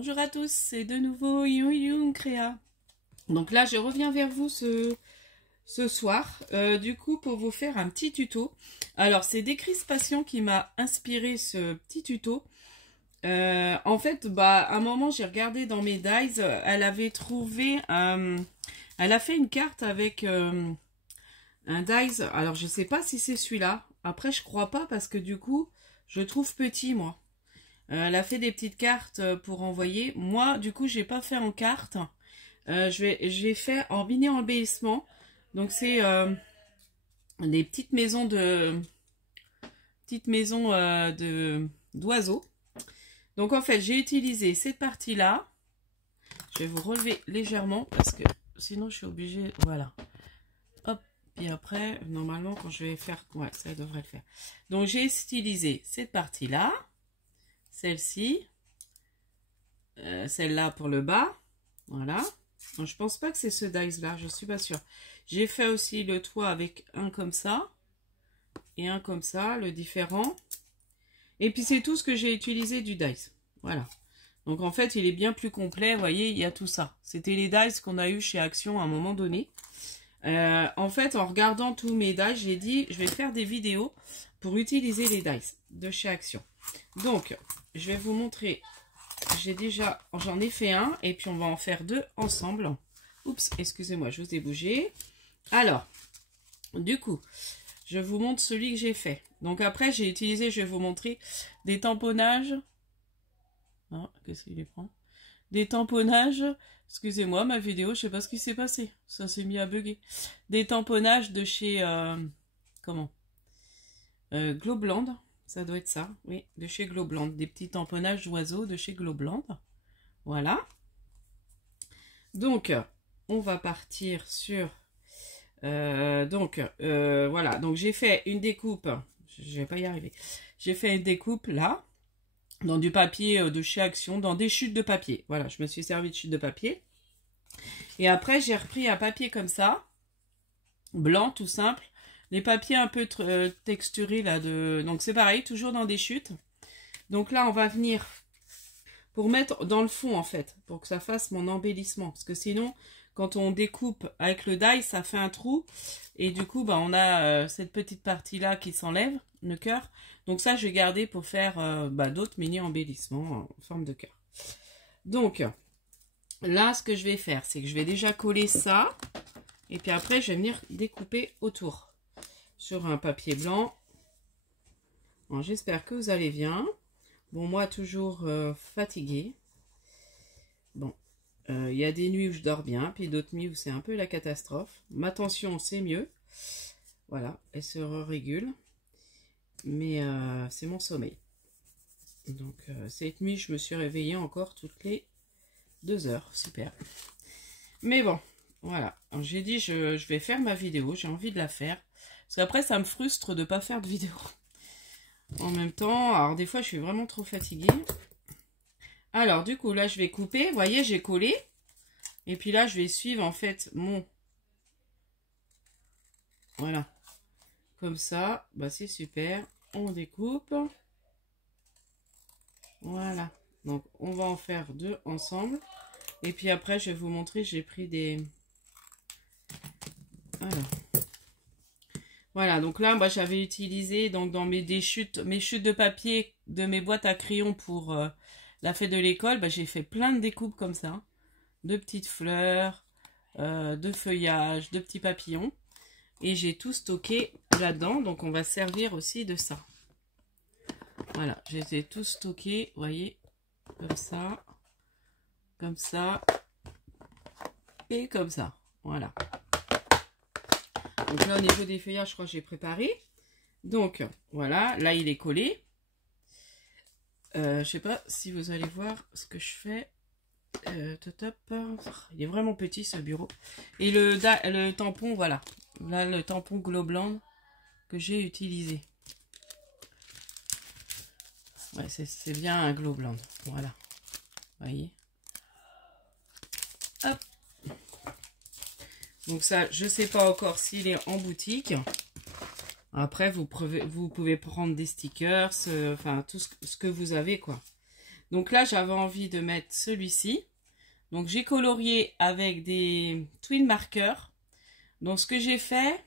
Bonjour à tous, c'est de nouveau Youyou Créa. Donc là, je reviens vers vous ce soir, du coup, pour vous faire un petit tuto. Alors, c'est Décrispation qui m'a inspiré ce petit tuto. En fait, à un moment, j'ai regardé dans mes dies, elle avait trouvé, elle a fait une carte avec un dies. Alors, je sais pas si c'est celui-là. Après, je crois pas parce que du coup, je trouve petit, moi. Elle a fait des petites cartes pour envoyer. Moi, du coup, j'ai pas fait en carte. J'ai fait en mini embellissement. Donc, c'est des petites maisons d'oiseaux. Donc, en fait, j'ai utilisé cette partie-là. Je vais vous relever légèrement parce que sinon, je suis obligée. Voilà. Hop. Et après, normalement, quand je vais faire... Ouais, ça devrait le faire. Donc, j'ai utilisé cette partie-là. Celle-ci. Celle-là pour le bas. Voilà. Donc, je pense pas que c'est ce dice-là. Je suis pas sûre. J'ai fait aussi le toit avec un comme ça. Et un comme ça, le différent. Et puis, c'est tout ce que j'ai utilisé du dice. Voilà. Donc, en fait, il est bien plus complet. Vous voyez, il y a tout ça. C'était les dice qu'on a eu chez Action à un moment donné. En fait, en regardant tous mes dice, j'ai dit, je vais faire des vidéos pour utiliser les dice de chez Action. Donc, je vais vous montrer. J'en ai fait un et puis on va en faire deux ensemble. Oups, excusez-moi, je vous ai bougé. Alors, du coup, je vous montre celui que j'ai fait. Donc après, j'ai utilisé, je vais vous montrer des tamponnages. Ah, qu'est-ce qu'il les prend? Des tamponnages. Excusez-moi, ma vidéo, je sais pas ce qui s'est passé. Ça s'est mis à bugger. Des tamponnages de chez... Globland. Ça doit être ça, oui, de chez Globland. Des petits tamponnages d'oiseaux de chez Globland. Voilà. Donc, on va partir sur... voilà, donc j'ai fait une découpe. Je vais pas y arriver. J'ai fait une découpe là, dans du papier de chez Action, dans des chutes de papier. Voilà, je me suis servi de chutes de papier. Et après, j'ai repris un papier comme ça, blanc, tout simple. Les papiers un peu texturés là, donc c'est pareil, toujours dans des chutes. Donc là, on va venir pour mettre dans le fond en fait, pour que ça fasse mon embellissement. Parce que sinon, quand on découpe avec le die, ça fait un trou. Et du coup, on a cette petite partie-là qui s'enlève, le cœur. Donc ça, je vais garder pour faire d'autres mini embellissements en forme de cœur. Donc, là, ce que je vais faire, c'est que je vais déjà coller ça. Et puis après, je vais venir découper autour. Sur un papier blanc. Bon, j'espère que vous allez bien. Bon, moi, toujours fatiguée. Bon, il y a des nuits où je dors bien, puis d'autres nuits où c'est un peu la catastrophe. Ma tension, c'est mieux. Voilà, elle se régule. Mais c'est mon sommeil. Donc, cette nuit, je me suis réveillée encore toutes les 2 heures. Super. Mais bon, voilà. J'ai dit, je vais faire ma vidéo. J'ai envie de la faire. Parce qu'après, ça me frustre de ne pas faire de vidéo. En même temps, alors des fois, je suis vraiment trop fatiguée. Alors, du coup, là, je vais couper. Vous voyez, j'ai collé. Et puis là, je vais suivre, en fait, mon... Voilà. Comme ça. C'est super. On découpe. Voilà. Donc, on va en faire deux ensemble. Et puis après, je vais vous montrer, j'ai pris des... Voilà, donc là, j'avais utilisé donc dans mes chutes de papier de mes boîtes à crayons pour la fête de l'école. J'ai fait plein de découpes comme ça. De petites fleurs, de feuillages, de petits papillons. Et j'ai tout stocké là-dedans. Donc, on va servir aussi de ça. Voilà, j'ai tout stocké, vous voyez, comme ça, et comme ça. Voilà. Donc là, au niveau des feuillages, je crois que j'ai préparé. Donc, voilà. Là, il est collé. Je sais pas si vous allez voir ce que je fais. Il est vraiment petit, ce bureau. Et le tampon, voilà. Là, le tampon Globland que j'ai utilisé. Ouais, c'est bien un Globland. Voilà. Vous voyez. Hop. Donc ça, je sais pas encore s'il est en boutique. Après, vous pouvez prendre des stickers, enfin tout ce que vous avez, quoi. Donc là, j'avais envie de mettre celui-ci. Donc j'ai colorié avec des twin markers. Donc ce que j'ai fait,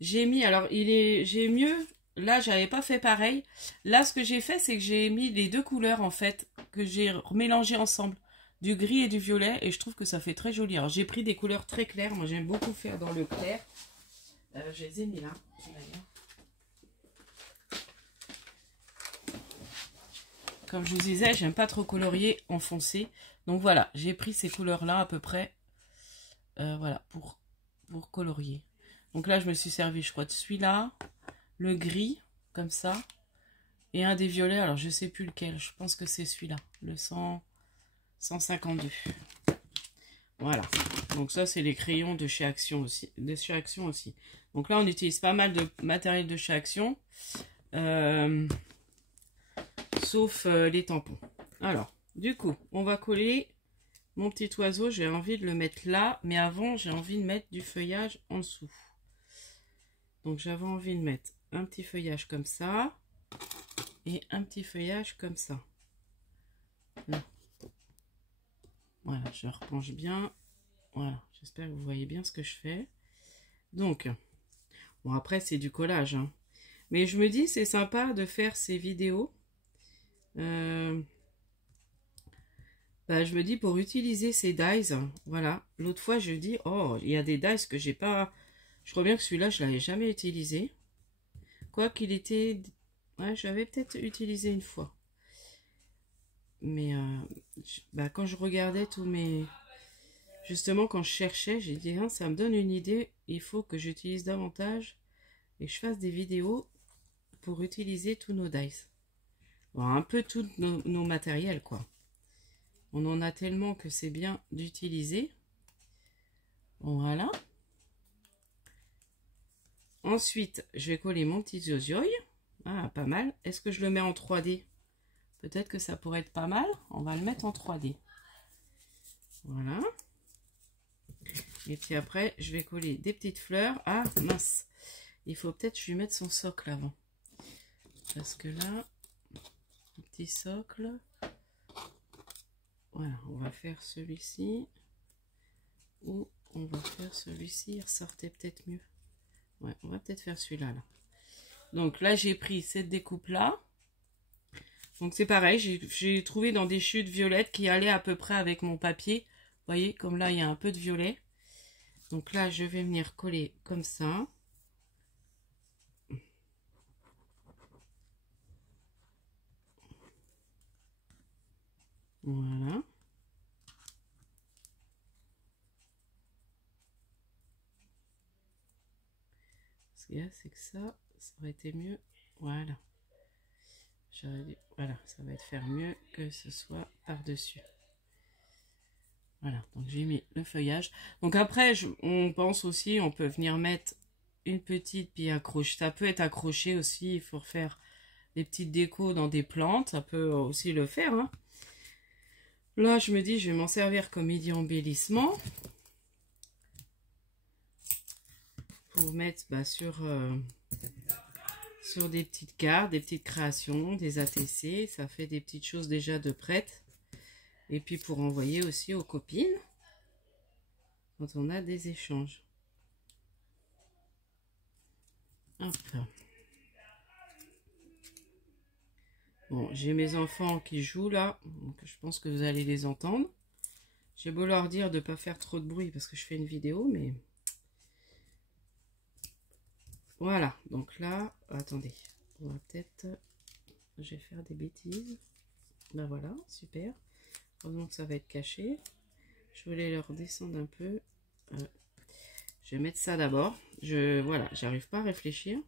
j'ai mis, alors j'ai mieux, là j'avais pas fait pareil. Là ce que j'ai fait, c'est que j'ai mis les deux couleurs en fait, que j'ai mélangées ensemble, du gris et du violet, et je trouve que ça fait très joli. Alors j'ai pris des couleurs très claires, moi j'aime beaucoup faire dans le clair. Je les ai mis là, d'ailleurs. Comme je vous disais, j'aime pas trop colorier en foncé. Donc voilà, j'ai pris ces couleurs-là à peu près, voilà, pour colorier. Donc là, je me suis servi, je crois, de celui-là, le gris, comme ça, et un des violets, alors je sais plus lequel, je pense que c'est celui-là, le 152. Voilà, donc ça, c'est les crayons de chez Action aussi, Donc là, on utilise pas mal de matériel de chez Action, sauf les tampons. Alors, du coup, on va coller mon petit oiseau, j'ai envie de le mettre là, mais avant, j'ai envie de mettre du feuillage en dessous. Donc j'avais envie de mettre un petit feuillage comme ça et un petit feuillage comme ça. Là. Voilà, je repenche bien. Voilà, j'espère que vous voyez bien ce que je fais. Donc, bon après c'est du collage, hein. Mais je me dis c'est sympa de faire ces vidéos. Je me dis pour utiliser ces dies, voilà. L'autre fois je dis, oh, il y a des dies que j'ai pas... Je crois bien que celui-là je l'avais jamais utilisé. Quoi qu'il était... Ouais, j'avais peut-être utilisé une fois. Mais quand je regardais tous mes... Justement, quand je cherchais, j'ai dit, hein, ça me donne une idée. Il faut que j'utilise davantage et que je fasse des vidéos pour utiliser tous nos dice. Bon, un peu tous nos matériels, quoi. On en a tellement que c'est bien d'utiliser. Voilà. Ensuite, je vais coller mon petit zozioï. Ah, pas mal. Est-ce que je le mets en 3D? Peut-être que ça pourrait être pas mal. On va le mettre en 3D. Voilà. Et puis après, je vais coller des petites fleurs. Ah, mince. Il faut peut-être que je lui mette son socle avant. Parce que là, un petit socle. Voilà, on va faire celui-ci. Ou on va faire celui-ci. Il ressortait peut-être mieux. Ouais, on va peut-être faire celui-là. Là. Donc là, j'ai pris cette découpe-là. Donc c'est pareil, j'ai trouvé dans des chutes violettes qui allaient à peu près avec mon papier. Vous voyez, comme là, il y a un peu de violet. Donc là, je vais venir coller comme ça. Voilà. Ce qu'il y a, c'est que ça aurait été mieux. Voilà. Voilà, ça va être faire mieux que ce soit par-dessus. Voilà, donc j'ai mis le feuillage. Donc après, on pense aussi, on peut venir mettre une petite puis accrocher. Ça peut être accroché aussi, il faut faire des petites décos dans des plantes, ça peut aussi le faire. Hein. Là, je me dis, je vais m'en servir comme idée embellissement. Pour mettre sur des petites cartes, des petites créations, des ATC. Ça fait des petites choses déjà de prêtes. Et puis pour envoyer aussi aux copines quand on a des échanges. Hop. Bon, j'ai mes enfants qui jouent là, donc je pense que vous allez les entendre. J'ai beau leur dire de ne pas faire trop de bruit parce que je fais une vidéo, mais... Voilà, donc là, attendez, on va peut-être... Je vais faire des bêtises. Ben voilà, super. Heureusement que ça va être caché. Je voulais leur descendre un peu. Je vais mettre ça d'abord. Voilà, j'arrive pas à réfléchir.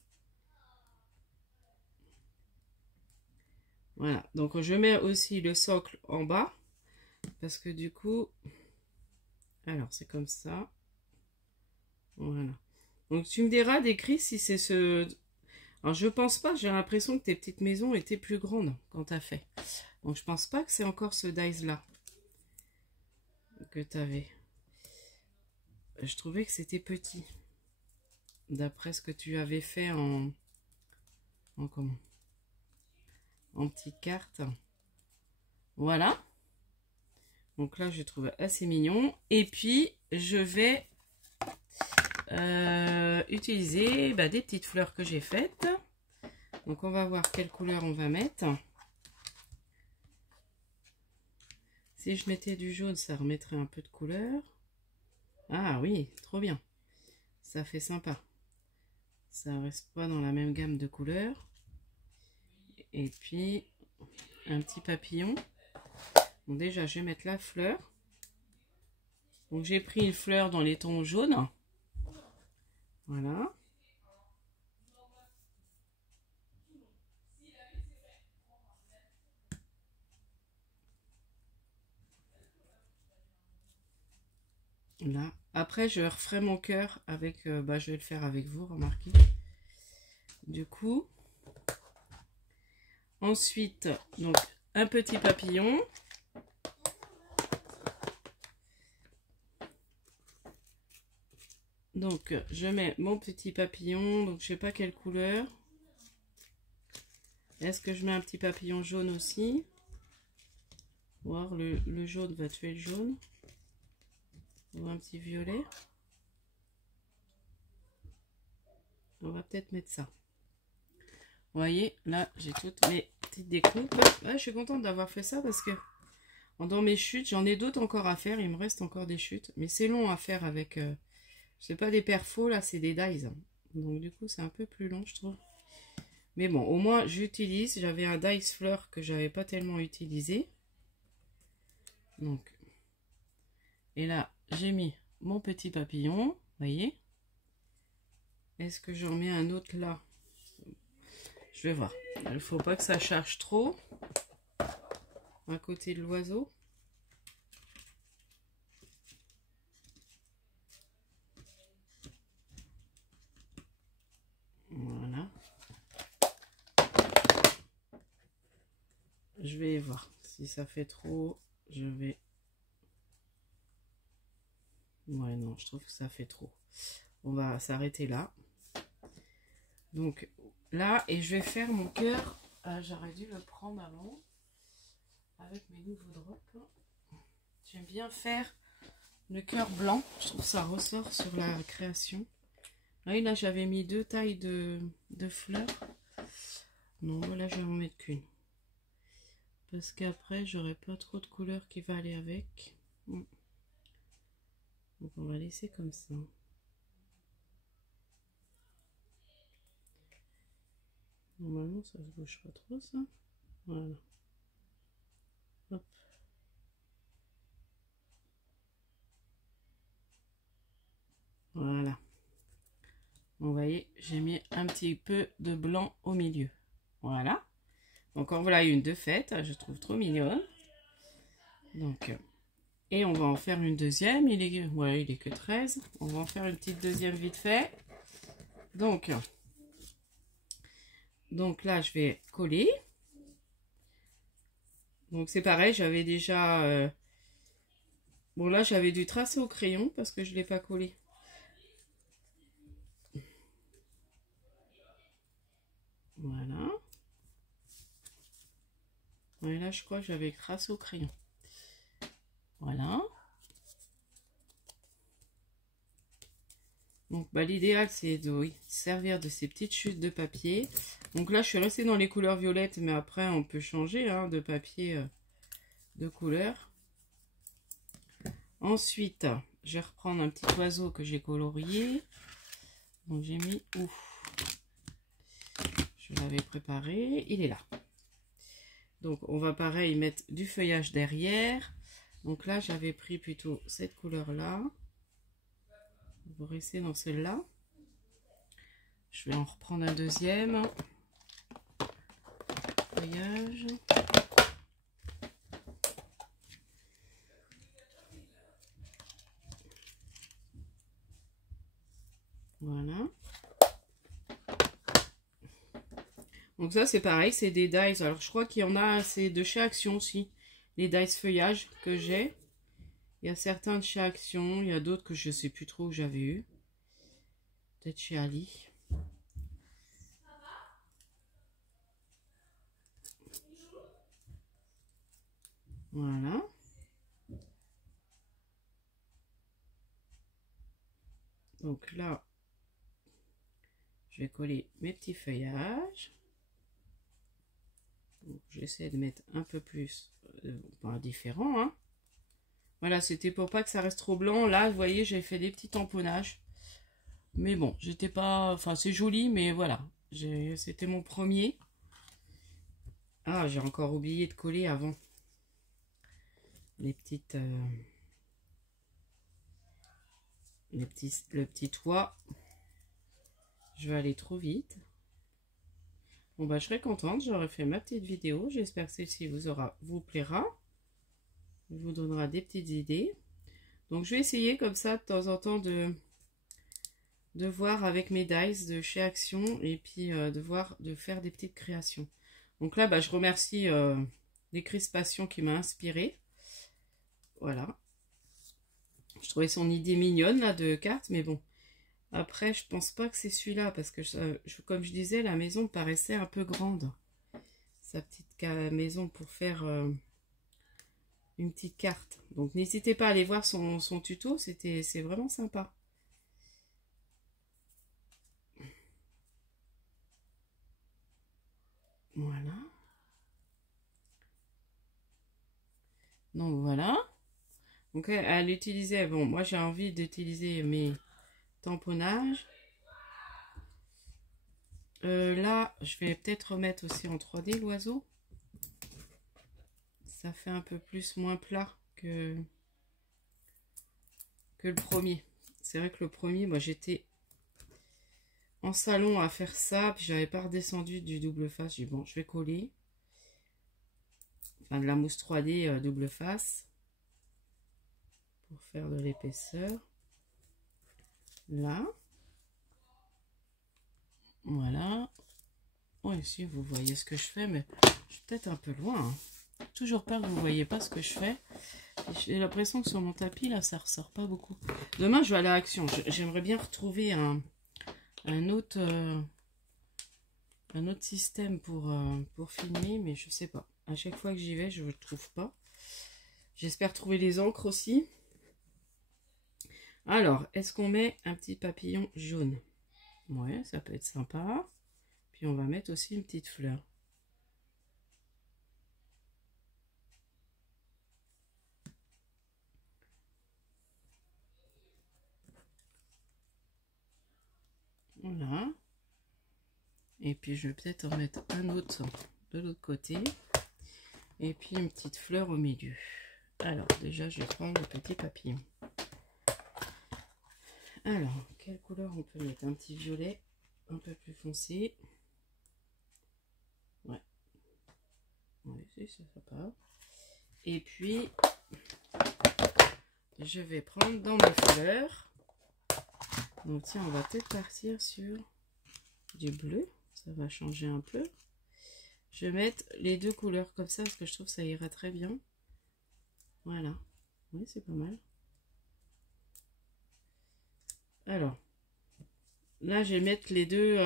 Voilà, donc je mets aussi le socle en bas. Parce que du coup... Alors, c'est comme ça. Voilà. Donc, tu me diras d'écrire si c'est ce... Alors, je pense pas, j'ai l'impression que tes petites maisons étaient plus grandes quand tu as fait. Donc, je pense pas que c'est encore ce dies-là que tu avais. Je trouvais que c'était petit. D'après ce que tu avais fait en comment? En petite carte. Voilà. Donc là, je trouve assez mignon. Et puis, je vais utiliser des petites fleurs que j'ai faites. Donc, on va voir quelle couleur on va mettre. Si je mettais du jaune, ça remettrait un peu de couleur. Ah oui, trop bien. Ça fait sympa. Ça reste pas dans la même gamme de couleurs. Et puis, un petit papillon. Donc déjà, je vais mettre la fleur. Donc j'ai pris une fleur dans les tons jaunes. Voilà. Là. Après, je referai mon cœur avec... je vais le faire avec vous, remarquez. Du coup, ensuite, donc un petit papillon. Donc, je mets mon petit papillon. Donc, je sais pas quelle couleur. Est-ce que je mets un petit papillon jaune aussi? Voir, le jaune va tuer le jaune. Ou un petit violet. On va peut-être mettre ça. Vous voyez, là, j'ai toutes mes petites découpes. Ouais, je suis contente d'avoir fait ça parce que dans mes chutes, j'en ai d'autres encore à faire. Il me reste encore des chutes. Mais c'est long à faire avec... c'est pas des perfos, là, c'est des dies. Donc, du coup, c'est un peu plus long, je trouve. Mais bon, au moins, j'utilise. J'avais un dies fleur que j'avais pas tellement utilisé. Donc, et là, j'ai mis mon petit papillon. Vous voyez? Est-ce que j'en mets un autre là? Je vais voir. Il ne faut pas que ça charge trop. À côté de l'oiseau. Voilà. Je vais voir. Si ça fait trop, je vais... Ouais, non, je trouve que ça fait trop. On va s'arrêter là. Donc, là, et je vais faire mon cœur. J'aurais dû le prendre avant. Avec mes nouveaux drops. J'aime bien faire le cœur blanc. Je trouve que ça ressort sur la création. Oui, là, j'avais mis 2 tailles de fleurs. Non, là, je vais en mettre qu'une. Parce qu'après, j'aurai pas trop de couleurs qui va aller avec. Donc, on va laisser comme ça. Normalement, ça se bouge pas trop, ça. Voilà. Hop. Voilà. Vous voyez, j'ai mis un petit peu de blanc au milieu. Voilà. Donc, en voilà une de faite. Je trouve trop mignonne. Donc, et on va en faire une deuxième. Il est que 13. On va en faire une petite deuxième vite fait. Donc là, je vais coller. Donc, c'est pareil. J'avais déjà... Bon, là, j'avais dû tracer au crayon parce que je ne l'ai pas collé. Voilà. Et là, je crois que j'avais tracé au crayon. Voilà. Donc, l'idéal, c'est de servir de ces petites chutes de papier. Donc là, je suis restée dans les couleurs violettes, mais après, on peut changer de papier de couleur. Ensuite, je vais reprendre un petit oiseau que j'ai colorié. Donc, j'ai mis où? Je l'avais préparé. Il est là. Donc, on va pareil mettre du feuillage derrière. Donc là, j'avais pris plutôt cette couleur-là. Vous restez dans celle-là. Je vais en reprendre un deuxième. Feuillage. Voilà. Donc ça, c'est pareil, c'est des dies. Alors, je crois qu'il y en a, c'est de chez Action aussi. Les dies feuillage que j'ai. Il y a certains de chez Action. Il y a d'autres que je ne sais plus trop où j'avais eu. Peut-être chez Ali. Voilà. Donc là, je vais coller mes petits feuillages. J'essaie de mettre un peu plus différent. Hein. Voilà, c'était pour pas que ça reste trop blanc. Là, vous voyez, j'ai fait des petits tamponnages. Mais bon, j'étais pas... Enfin, c'est joli, mais voilà. C'était mon premier. Ah, j'ai encore oublié de coller avant. Les petites... le petit toit. Je vais aller trop vite. Bon, bah, je serai contente. J'aurai fait ma petite vidéo. J'espère que celle-ci vous plaira. Je vous donnera des petites idées. Donc, je vais essayer comme ça, de temps en temps, de voir avec mes dies de chez Action. Et puis, de faire des petites créations. Donc là, bah, je remercie les Crispations qui m'a inspiré. Voilà. Je trouvais son idée mignonne, là, de carte. Mais bon. Après, je pense pas que c'est celui-là, parce que, comme je disais, la maison me paraissait un peu grande. Sa petite maison pour faire une petite carte. Donc, n'hésitez pas à aller voir son tuto, c'est vraiment sympa. Voilà. Donc, voilà. Donc, elle utilisait, bon, moi j'ai envie d'utiliser mes tamponnages. Là, je vais peut-être remettre aussi en 3D l'oiseau. Ça fait un peu plus moins plat que le premier. C'est vrai que le premier, moi j'étais en salon à faire ça, puis j'avais pas redescendu du double face. J'ai dit bon, je vais coller. Enfin, de la mousse 3D double face. Pour faire de l'épaisseur. Là. Voilà. Ouais, si vous voyez ce que je fais, mais je suis peut-être un peu loin. Hein. Toujours peur que vous ne voyez pas ce que je fais. J'ai l'impression que sur mon tapis, là, ça ressort pas beaucoup. Demain, je vais aller à Action. J'aimerais bien retrouver un autre système pour filmer, mais je sais pas. À chaque fois que j'y vais, je ne le trouve pas. J'espère trouver les encres aussi. Alors, est-ce qu'on met un petit papillon jaune? Ouais, ça peut être sympa. Puis on va mettre aussi une petite fleur. Voilà. Et puis je vais peut-être en mettre un autre de l'autre côté. Et puis une petite fleur au milieu. Alors déjà je vais prendre le petit papillon. Alors, quelle couleur on peut mettre? Un petit violet un peu plus foncé. Ouais. Ouais, c'est ça part. Et puis je vais prendre dans mes fleurs. Donc tiens, on va peut-être partir sur du bleu. Ça va changer un peu. Je vais mettre les deux couleurs comme ça parce que je trouve que ça ira très bien. Voilà. Oui, c'est pas mal. Alors, là, je vais mettre les deux.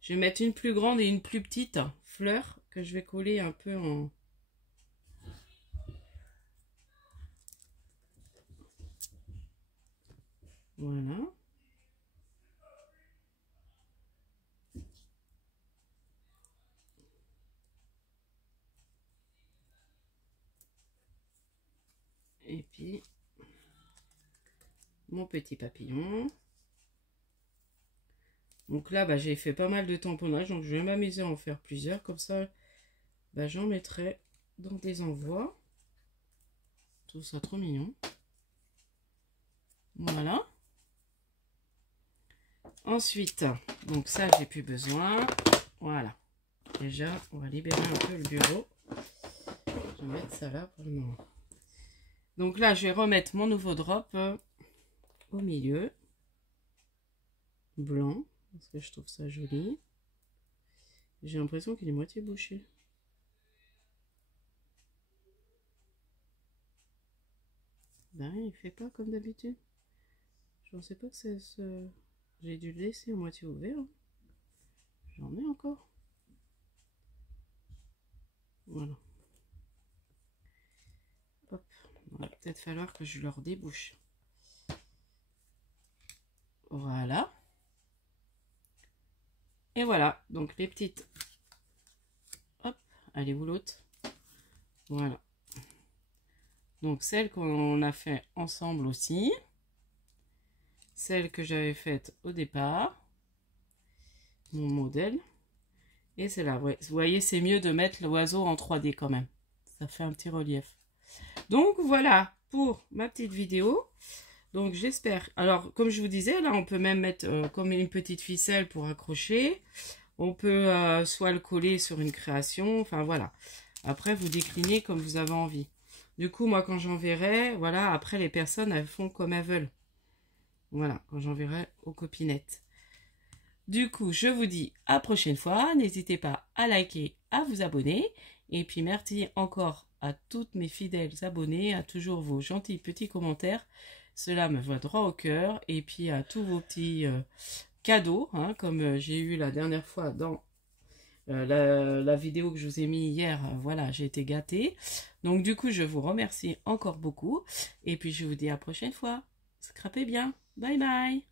Je vais mettre une plus grande et une plus petite fleur que je vais coller un peu en... Voilà. Et puis, mon petit papillon. Donc là, bah, j'ai fait pas mal de tamponnage, donc je vais m'amuser à en faire plusieurs. Comme ça, bah, j'en mettrai dans des envois. Tout ça trop mignon. Voilà. Ensuite, donc ça, j'ai plus besoin. Voilà. Déjà, on va libérer un peu le bureau. Je vais mettre ça là pour le moment. Donc là, je vais remettre mon nouveau drop au milieu. Blanc, parce que je trouve ça joli. J'ai l'impression qu'il est moitié bouché. Ben, il fait pas comme d'habitude. Je pensais pas que c'est ce... J'ai dû le laisser à moitié ouvert. J'en ai encore. Voilà. peut-être falloir que je leur débouche. Voilà. Et voilà, donc les petites. Hop, elle est où l'autre? Voilà. Donc celle qu'on a fait ensemble aussi. Celle que j'avais faite au départ. Mon modèle. Et c'est là, ouais. Vous voyez, c'est mieux de mettre l'oiseau en 3D quand même. Ça fait un petit relief. Donc voilà pour ma petite vidéo. Donc j'espère. Alors comme je vous disais, là on peut même mettre comme une petite ficelle pour accrocher. On peut soit le coller sur une création. Enfin voilà. Après vous déclinez comme vous avez envie. Du coup moi quand j'enverrai, voilà, après les personnes elles font comme elles veulent. Voilà, quand j'enverrai aux copinettes. Du coup, je vous dis à la prochaine fois. N'hésitez pas à liker, à vous abonner. Et puis, merci encore à toutes mes fidèles abonnés, à toujours vos gentils petits commentaires. Cela me va droit au cœur. Et puis, à tous vos petits cadeaux, hein, comme j'ai eu la dernière fois dans la vidéo que je vous ai mis hier. Voilà, j'ai été gâtée. Donc, du coup, je vous remercie encore beaucoup. Et puis, je vous dis à la prochaine fois. Scrapez bien. Bye bye.